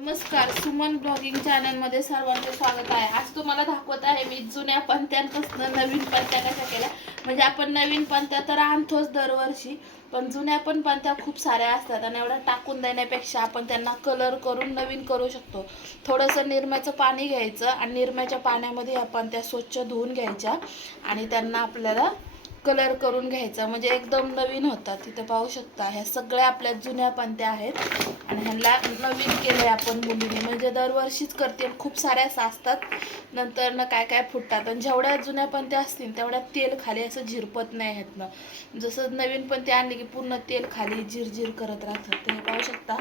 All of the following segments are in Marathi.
नमस्कार सुमन ब्लॉगिंग चॅनलमध्ये सर्वांचे स्वागत आहे. आज तुम्हाला दाखवत आहे मी जुन्या पंत्यांपासून नवीन पंत्या कशा केल्या. म्हणजे आपण नवीन पंत्या तर आणतोच दरवर्षी पण जुन्या पण पंत्या खूप साऱ्या असतात आणि एवढ्या टाकून देण्यापेक्षा आपण त्यांना कलर करून नवीन करू शकतो. थोडंसं निरम्याचं पाणी घ्यायचं आणि निरम्याच्या पाण्यामध्ये आपण त्या स्वच्छ धुवून घ्यायच्या आणि त्यांना आपल्याला कलर करून घ्यायचा. म्हणजे एकदम नवीन होतात तिथे पाहू शकता. ह्या सगळ्या आपल्या जुन्या पणत्या आहेत. आणि ह्यांना नवीन केलंय आपण मुलीने. म्हणजे दरवर्षीच करते. खूप साऱ्या साचतात नंतर ना काय काय फुटतात. आणि जेवढ्या जुन्या पणत्या असतील तेवढ्या तेल खाली असं झिरपत नाही ह्यातनं जसं नवीन पंत्या आणली की पूर्ण तेल खाली झिरझिर करत राहतात. ते पाहू शकता.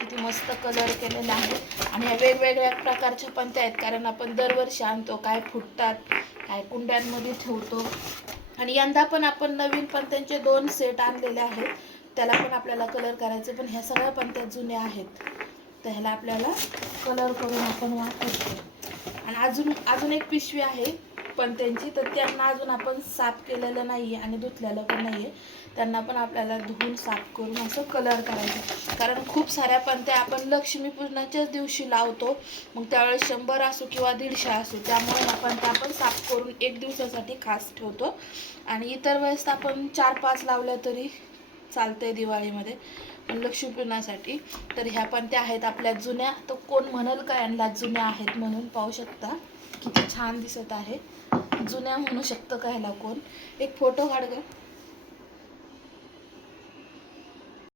किती मस्त कलर केलेला आहे. आणि ह्या वेगवेगळ्या प्रकारच्या पणत्या आहेत. कारण आपण दरवर्षी आणतो. काय फुटतात काय कुंड्यांमध्ये ठेवतो. आणि यंदा पण आपण नवीन पंत्यांचे दोन सेट आणलेले आहेत. त्याला पण आपल्याला कलर करायचे पण ह्या सगळ्या पंत्या जुन्या आहेत. तर ह्याला आपल्याला कलर करून आपण वापरतो. आणि अजून अजून एक पिशवी आहे पण त्यांची तर त्यांना अजून आपण साफ केलेलं नाही आहे आणि धुतलेलं पण नाही आहे त्यांना पण आपल्याला धुवून साफ करून असं कलर करायचं. कारण खूप साऱ्या पंत्या आपण लक्ष्मीपूजनाच्याच दिवशी लावतो मग त्यावेळेस शंभर असो किंवा दीडशे असो त्यामुळे आपण त्या पण साफ करून एक दिवसासाठी खास ठेवतो. आणि इतर वेळेस तर आपण चार पाच लावल्या तरी चालतंय दिवाळीमध्ये पण लक्ष्मीपूजनासाठी. तर ह्या पण त्या आहेत आपल्या जुन्या. तर कोण म्हणाल का यांना जुन्या आहेत म्हणून पाहू शकता. किती छान दिसत आहे. जुन्या म्हणू शकतं का ह्याला कोण? एक फोटो काढ ग.